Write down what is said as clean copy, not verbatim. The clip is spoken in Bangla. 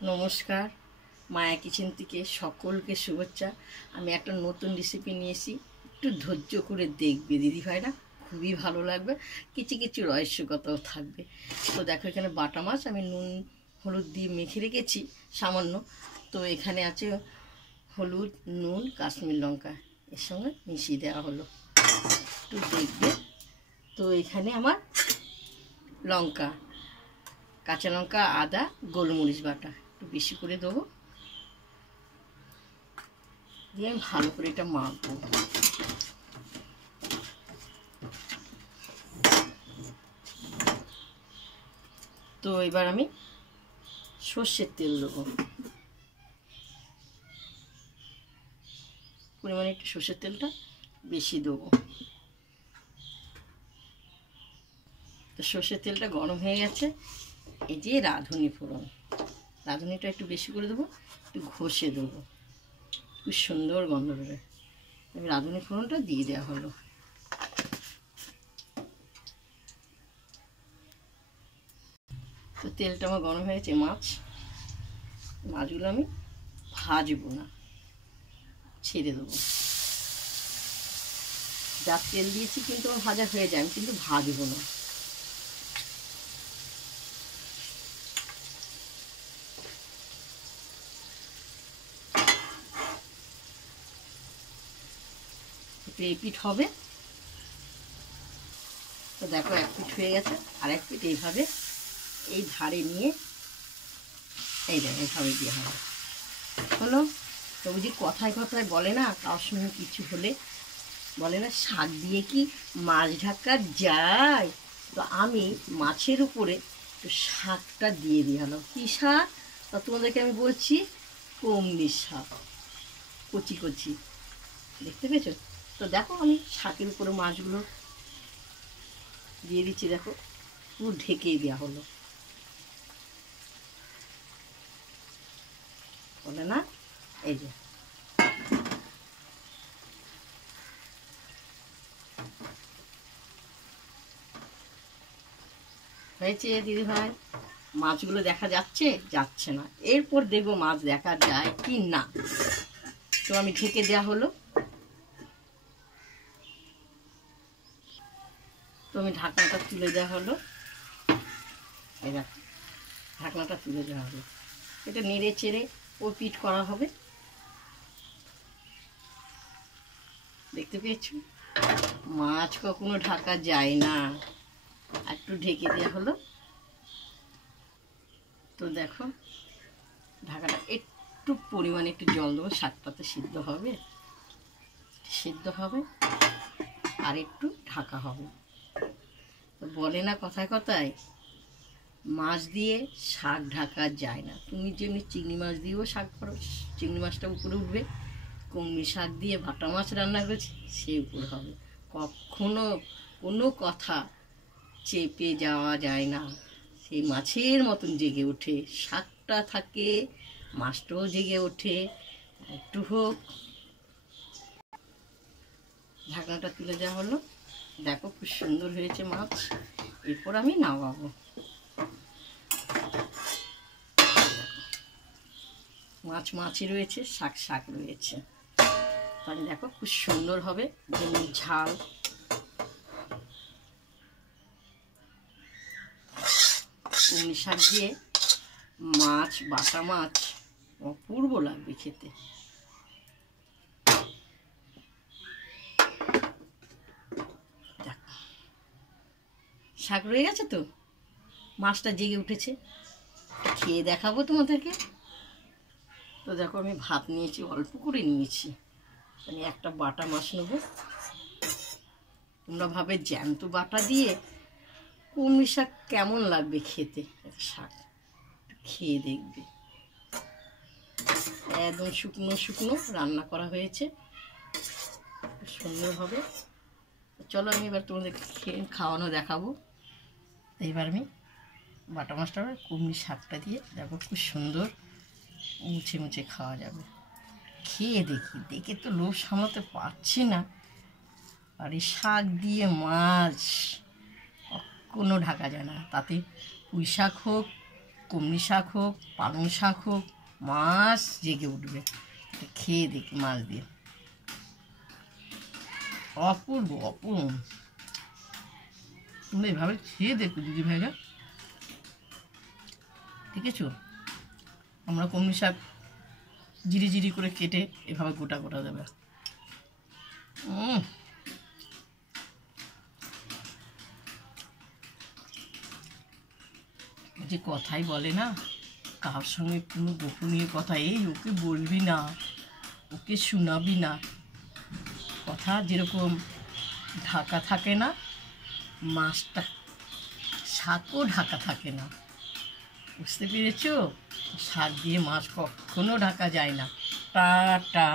নমস্কার, মায়া কিচেন থেকে সকলকে শুভেচ্ছা। আমি একটা নতুন রেসিপি নিয়েছি, একটু ধৈর্য করে দেখবে দিদিভাইরা, খুবই ভালো লাগবে। কিছু কিছু রহস্যকতাও থাকবে। তো দেখো, এখানে বাটা মাছ আমি নুন হলুদ দিয়ে মেখে রেখেছি সামান্য। তো এখানে আছে হলুদ, নুন, কাশ্মীর লঙ্কা, এর সঙ্গে মিশিয়ে দেওয়া হলো, একটু দেখবে। তো এখানে আমার লঙ্কা, কাঁচা লঙ্কা, আদা, গোলমরিচ বাটা একটু বেশি করে দেবো, দিয়ে আমি ভালো করে এটা মাখবো। তো এবার আমি সর্ষের তেল দেবো, পরিমাণে একটু সর্ষের তেলটা বেশি দেবো। তো সর্ষের তেলটা গরম হয়ে গেছে। এই যে রাঁধুনি ফোড়ন, রাঁধুনিটা একটু বেশি করে দেবো, একটু ঘষে দেবো, খুব সুন্দর গন্ধ বেরোয়। রাঁধুনি ফোড়নটা দিয়ে দেওয়া হলো। তো তেলটা আমার গরম হয়ে গেছে। মাছগুলো আমি ভাজবো না, ছেড়ে দেবো। যা তেল দিয়েছি কিন্তু আমার ভাজা হয়ে যায়, আমি কিন্তু ভাজবো না। একটু এপিট হবে। তো দেখো, এক পিঠ হয়ে গেছে, আর এক পিঠ এইভাবে এই ধারে নিয়ে এই দেখো এইভাবে দিয়ে হবে হলো। তো বুঝি কথায় কথায় বলে না, কারোর সঙ্গে কিছু হলে বলে না, শাক দিয়ে কি মাছ ঢাকা যায়? তো আমি মাছের উপরে একটু শাকটা দিয়ে হলো। কী শাক? তা তোমাদেরকে আমি বলছি, কমলি শাক, কচি কচি, দেখতে পেয়েছো? তো দেখো, আমি শাকের উপরে মাছগুলো দিয়ে দিচ্ছি। দেখো, পুরো ঢেকেই দেওয়া হলো, বলে না, এই যে হয়েছে। দিদিভাই, মাছগুলো দেখা যাচ্ছে? যাচ্ছে না। এরপর দেখবো মাছ দেখা যায় কি না। তো আমি ঢেকে দেওয়া হলো। তো আমি ঢাকনাটা তুলে দেওয়া হলো। এই দেখো, ঢাকনাটা তুলে দেওয়া হলো। এটা নেড়ে চেড়ে ও পিঠ করা হবে, দেখতে পেয়েছো? মাছ কখনো ঢাকা যায় না। একটু ঢেকে দেওয়া হলো। তো দেখো, ঢাকাটা একটু পরিমাণে একটু জল দেবো, শাকটাতে সিদ্ধ হবে, আর একটু ঢাকা হবে। তো বলে না কথায় কথায়, মাছ দিয়ে শাক ঢাকা যায় না। তুমি যেমনি চিংড়ি মাছ দিয়েও শাক করো, চিংড়ি মাছটা উপরে উঠবে। কলমি শাক দিয়ে ভাটা মাছ রান্না করেছি, সে উপরে হবে। কখনো কোনো কথা চেপে যাওয়া যায় না, সেই মাছের মতন জেগে ওঠে। শাকটা থাকে, মাছটাও জেগে ওঠে। একটু হোক। ঢাকনাটা তুলে দেওয়া হলো। দেখো, খুব সুন্দর হয়েছে মাছ। এরপর আমি নামাবো। মাছ মাছই রয়েছে, শাক শাক রয়েছে। তাহলে দেখো, খুব সুন্দর হবে। যেমনি ঝাল, কলমি শাক দিয়ে মাছ, বাটা মাছ, অপূর্ব লাগবে খেতে। শাক রয়ে গেছে, তো মাছটা জেগে উঠেছে, খেয়ে দেখাবো তোমাদেরকে। তো দেখো, আমি ভাত নিয়েছি, অল্প করে নিয়েছি। আমি একটা বাটা মাছ নেবো। তোমরা ভাবে জ্যান্ত বাটা দিয়ে কলমি শাক কেমন লাগবে খেতে? শাক খেয়ে দেখবে, একদম শুকনো শুকনো রান্না করা হয়েছে, সুন্দর হবে। চলো, আমি এবার তোমাদের খাওয়ানো দেখাবো। এইবার আমি বাটা মাছটা কলমি শাকটা দিয়ে দেখো, খুব সুন্দর মুছে মুছে খাওয়া যাবে। খেয়ে দেখি, দেখে তো লোভ সামলাতে পারছি না। আর এই শাক দিয়ে মাছ কোনো ঢাকা যায় না। তাতে পুঁই শাক হোক, কমনি শাক হোক, পালং শাক হোক, মাছ জেগে উঠবে। খেয়ে দেখি মাছ দিয়ে, অপূর্ব অপূর্ব। তোমরা এভাবে খেয়ে দেখো দিদি ভাইরা, দেখেছ? আমরা কমনি শাক জিরি জিরি করে কেটে এভাবে গোটা গোটা দেবে। যে কথাই বলে না, কার সঙ্গে কোনো গোপনীয় কথা এই ওকে বলবি না, ওকে শোনাবি না, কথা যেরকম ঢাকা থাকে না, মাছটা শাকও ঢাকা থাকে না। বুঝতে পেরেছ? শাক দিয়ে মাছ কখনো ঢাকা যায় না। টাটা।